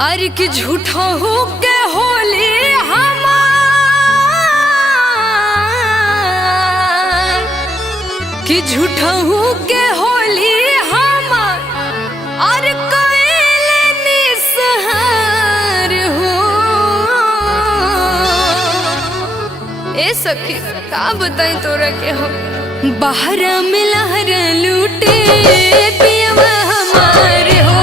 अरे कि झूठा हो के होली हमार, कि झूठा हो के होली हमार, और कइले निसहार हो। ए सखी का बताई तोरा के हम बहरा में लहरा लूटे पियवा हमार हो।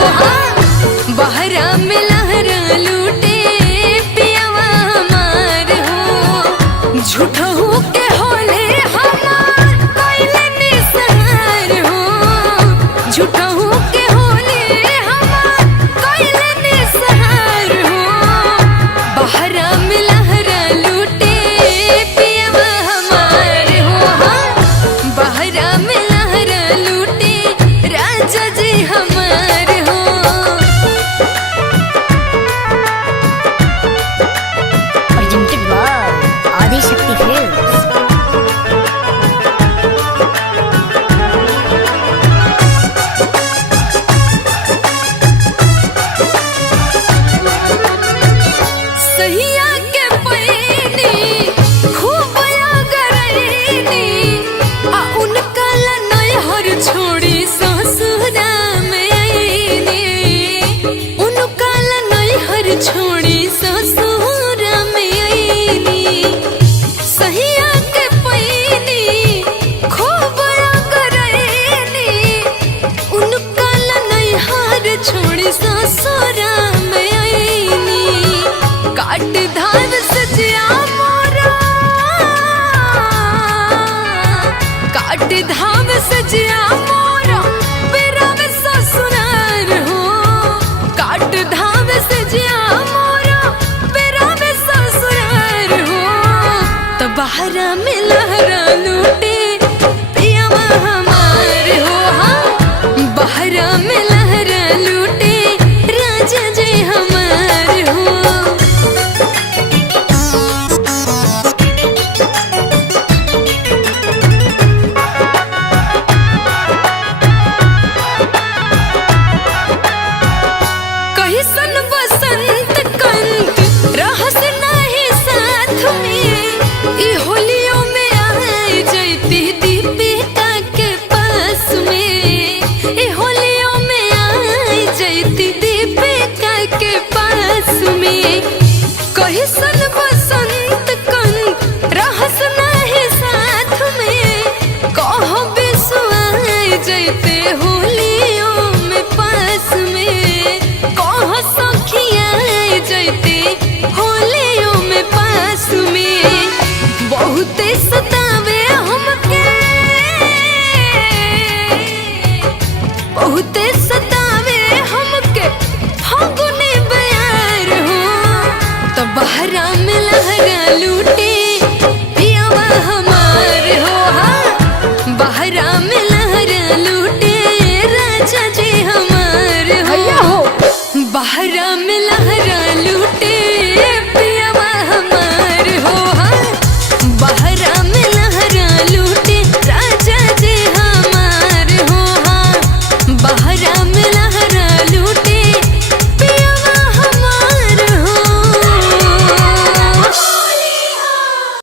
बहरा में लहरा लूटे पियवा हमार हो। झूठा हो के होले हमार कइले निसहार हो। झूठा हो के होले हमार कइले निसहार हो। बहरा में लहरा लूटे पियवा हमार हो। बहरा में लहरा लूटे राजा जी हमार हो। Presented by Adi Shakti Films. सहिया के पैनी खूब गरैनी, आ उनका लनय हर छोड़ी ससुरा में आईनी। उनका लनय हर छोड़ी ससुरा में आईनी। सहिया के पैनी खूब गरैनी, उनका लनय हर छोड़ी ससुरा में आईनी। काट धान सजिया मोरा, काट धाम सजिया मोरा बेरा में ससुरार हो। काट धाम सजिया मोरा बेरा में ससुरार हो। तो बहरा में लहरा लूटे पियवा हमार हो। हाँ बहरा में लहरा लूटे राजा जी हमार हो। कहिसन बसंत कंत रहस नाही साथ में। ई होलियों में आए जैती दीपिका के पास में। ई होलियों में आए जैती दीपिका के पास में। कहिसन बसंत कंत रहस नाही साथ में। कहो बिसुआए जैते हो